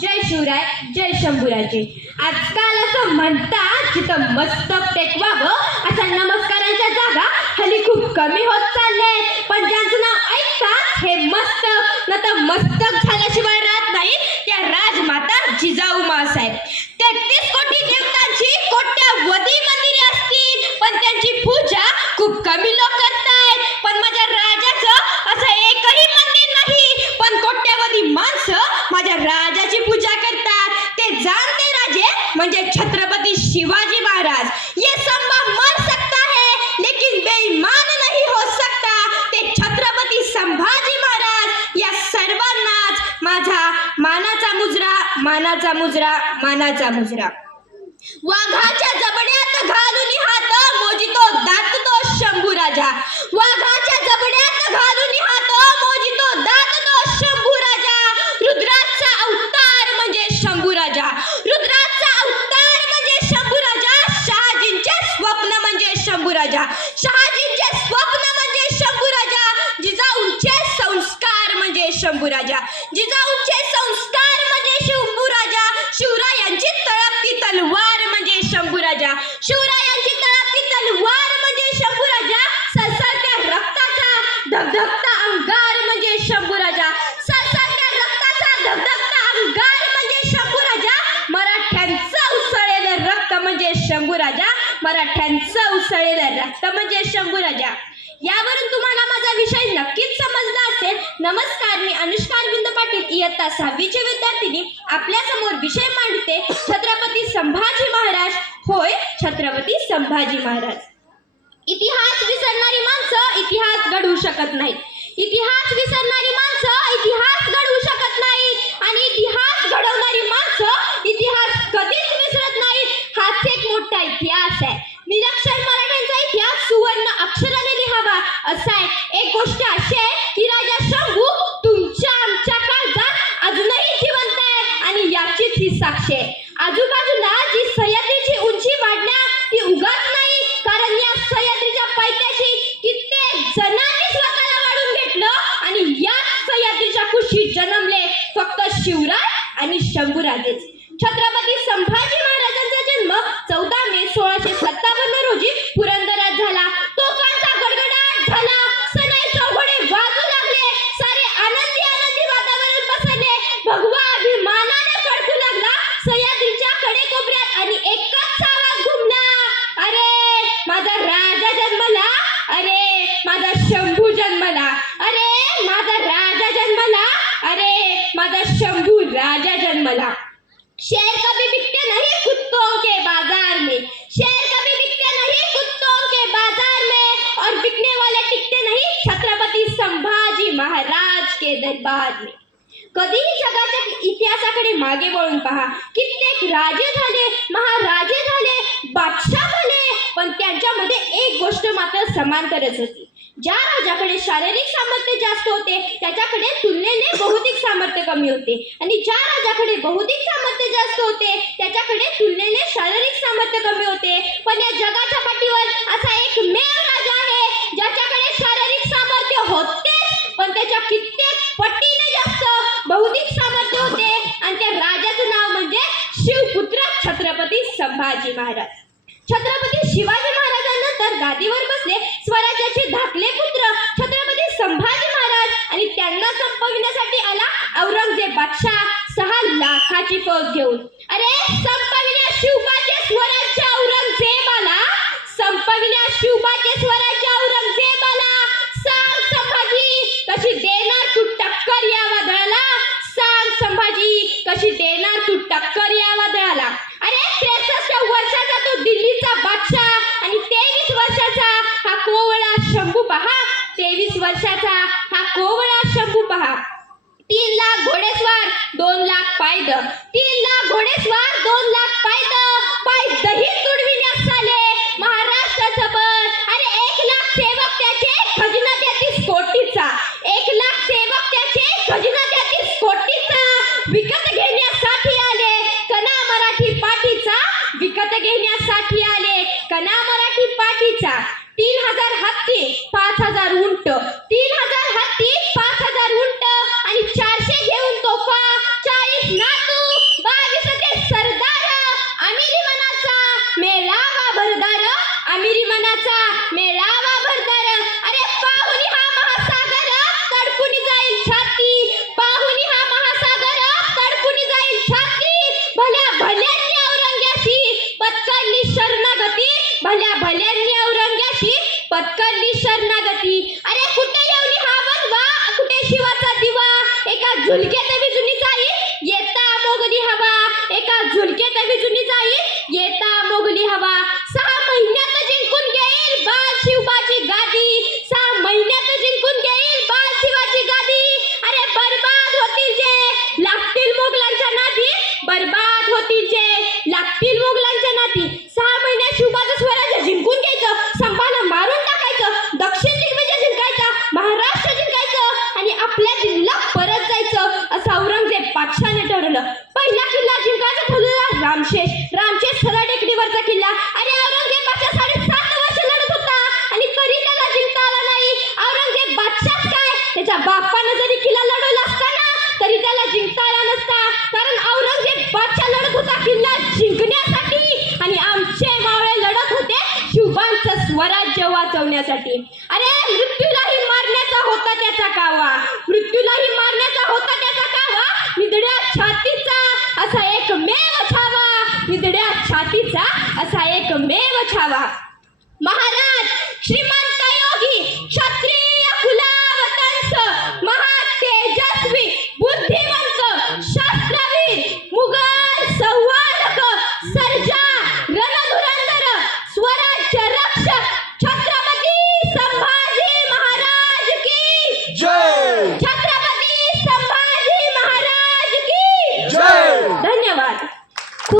जय शिवराय, जय शंभूराजे. आजकाल असं म्हणतात जिथं मस्तक टेकवावं अशा नमस्कारांच्या जागा हल्ली खूप कमी होत चालले. पण ज्यांचं नाव ऐकतात हे मस्तक न तर मस्तक झाल्याशिवाय राहत नाही त्या राजमाता जिजाऊ माँसाहेब. 33 कोटी देवतांची कोट्यावधी मंदिरे असतील पण त्यांची पूजा खूप कमी लोक करतायत. पण माझ्या राजाचं असं एकही मंदिर नाही पण कोट्यावधी माणसं माझ्या राजाची पूजा करतात. ते जानते राजे म्हणजे छत्रपती शिवाजी महाराज. ये संभा मर सकता है लेकिन बेईमान नहीं हो सकता. ते छत्रपती संभाजी महाराज. या सर्वांनाच माझा मानाचा मुजरा, मानाचा मुजरा, मानाचा मुजरा. वाघाच्या जबड्यात घालून हात मोजितो दात तो शंभू राजा. वाघाच्या जबड्यात घालून हात मोजितो दात तो शंभू राजा. रुद्राचा अवतार म्हणजे शंभू राजा. रुद्राचा अवतार म्हणजे शंभू राजा. शहाजींचे स्वप्न म्हणजे शंभू राजा. शहाजींचे स्वप्न म्हणजे शंभू राजा. जिजाऊंचे संस्कार म्हणजे शंभू राजा. जिजाऊंचे संस्कार म्हणजे शंभू राजा. शिवरायांची तळपती तलवार म्हणजे शंभू राजा. शिवरायांची तळपती तलवार म्हणजे शंभू राजा. सळसळत्या रक्ताचा धगधगता अंगार म्हणजे शंभू राजा. सळसळत्या रक्ताचा धगधगता अंगार म्हणजे शंभू राजा. मराठ्यांचं उसळलेलं रक्त म्हणजे शंभू राजा. मराठ्यांचं उसळलेलं रक्त म्हणजे शंभू राजा. यावरून तुम्हाला माझा विषय नक्कीच समजला असेल. नमस्कार, मी अनुष्का अरविंद पाटील, इयत्ता 6वीची विद्यार्थिनी आपल्या समोर विषय मांडते छत्रपती संभाजी महाराज. होय, छत्रपती संभाजी महाराज. इतिहास विसरणारी माणसं इतिहास घडवू शकत नाहीत. इतिहास विसरणारी माणसं इतिहास घडवू शकत नाहीत आणि इतिहास घडवणारी माणसं इतिहास कधीच विसरत नाहीत. हाच एक मोठा इतिहास आहे. निरक्षर मराठ्यांचा इतिहास सुवर्ण अक्षराने लिहावा असा आहे. एक गोष्ट अशी आहे की राजा शंभू तुमच्या आमच्या काळात अजूनही जिवंत आहे आणि याचीच ही साक्ष आहे. आजूबाजूला जी सह्याद्रीची उंची वाढल्या ती उगाच नाही, कारण या सह्याद्रीच्या पायथ्याशी कित्येक जणांनी स्वतःला वाढून घेतलं आणि याच सह्याद्रीच्या कुशीत जन्मले फक्त शिवराय आणि शंभूराजेच. छत्रपती संभाजी महाराजांचा जन्म 14 मे 1657 रोजी पुरंदरात झाला. तोफांचा गडगडाट झाला. सनई चौघडे वाजू लागले. सारे आनंदी आनंदी वातावरण पसरले. भगवा अभिमानाने फडकू लागला सह्याद्रीच्या कडेकोपऱ्यात आणि एकच आवाज घुमला. अरे माझा राजा जन्मला. अरे माझा शंभू जन्मला. अरे माझा राजा जन्मला. अरे माझा शंभू राजा जन्मला. शेर कभी बिकते नहीं कुत्तों के बाजार में. शेर कभी बिकते नहीं कुत्तों के बाजार में और बिकने वाले टिकते नहीं छत्रपती संभाजी महाराज के दरबार में. कधीही जगाच्या इतिहासाकडे मागे वळून पहा. कित्येक राजे झाले, महाराजे झाले, बादशाह झाले, पण त्यांच्यामध्ये एक गोष्ट मात्र समांतरच होती. ज्या राजाकडे शारीरिक सामर्थ्य जास्त होते त्याच्याकडे तुलनेने बौद्धिक सामर्थ्य कमी होते आणि ज्या राजाकडे बौद्धिक सामर्थ्य जास्त होते त्याच्याकडे तुलनेने शारीरिक सामर्थ्य कमी होते. पण या जगाच्या पाठीवर असा एकमेव राजा आहे ज्याच्याकडे शारीरिक सामर्थ्य होते पण त्याच्या कित्येक पटीने जास्त बौद्धिक सामर्थ्य होते आणि त्या राजाचं नाव म्हणजे शिवपुत्र छत्रपती संभाजी महाराज. छत्रपती शिवाजी महाराजांनंतर गादीवर बसले स्वराज्याचे धाकले पुत्र छत्रपती संभाजी महाराज आणि त्यांना संपविण्यासाठी आला औरंगजेब बादशाह 6 लाखाची फौज घेऊन. अरे संपविण्या शिवबाचे स्वराज्य औरंगजेबाला. संपविण्या शिवबाचे स्वराज्य औरंगजेबाला. सांग संभाजी कशी देणार तू टक्कर या वादळाला. सांग संभाजी कशी देणार तू टक्कर या वादळाला. अरे 63 वर्षाचा तो दिल्लीचा बादशाह आणि 23 वर्षाचा हा कोवळा शंभू पहा. 23 वर्षाचा हा कोवळा शंभू पहा. 3 लाख घोडेस्वार 2 लाख पायद. 3 लाख घोडेस्वार 2 लाख पायद. पाय दही तुडविण्यास आले महाराष्ट्राचं बळ. अरे 1 लाख सेवक त्याचे खजिना 33 कोटीचा. 1 लाख सेवक त्याचे खजिना 33 कोटीचा. विकत घेण्यासाठी आले कना मराठी पाठीचा. विकत घेण्यासाठी आले कना मराठी पाठीचा. 3000 हत्ती 5000 उंट. 3000 हत्ती 5000 उंट आणि 400 घेऊन तोफा 40 नातू पत्करली शरणागती. अरे कुठे येऊनी हा वनवा, कुठे शिवाचा दिवा, एका झुलक्यात विजुनी जाई येता मोगली हवा, एका झुलक्यात विजुनी जाई येता मोगली हवा. 6 महिन्यात जिंकून घेईल बाळ शिवबाची गादी, 6 महिन्यात जिंकून घेईल बाळ शिवाची गादी. अरे बरबाद होतील जे लागतील मोगलांच्या नादी, बरबाद होतील जे लागतील मोगलांच्या नादी. 6 महिन्यात शिवबाचं स्वराज्य जिंकून घ्यायचं, संभाला मारून टाकायचं, दक्षिण दिग्विजय जिंकायचा, महाराष्ट्र जिंकायचं आणि आपल्या दिल्लीला परत जायचं असं औरंगजेब बादशाहने ठरवलं. पहिला किल्ला जिंकायचा ठरवला रामशेष. रामशेष सरळ टेकडीवरचा किल्ला. अरे औरंगजेब बादशाह 7.5 वर्ष लढत होता आणि तरी त्याला जिंकता आला नाही. औरंगजेब बादशाह काय, त्याच्या बापानं जरी किल्ला लढवला असता ना तरी त्याला जिंकता आला नसता. कारण औरंगजेब बादशाह लढत होता किल्ला जिंकण्यासाठी आणि आमचे मावळे लढत होते शिवबांचं स्वराज्य वाचवण्यासाठी. अरे मृत्यूलाही मारण्याचा होता त्याचा कावा, मृत्यूलाही मारण्याचा होता त्याचा कावा. निधड्या छातीचा असा एकमेव छावा, निधड्या छातीचा असा एकमेव छावा. महाराज श्रीमंत योगी क्षत्रिय कुलावतंस, महातेजस्वी बुद्धिवंत शास्त्रवीर मुघल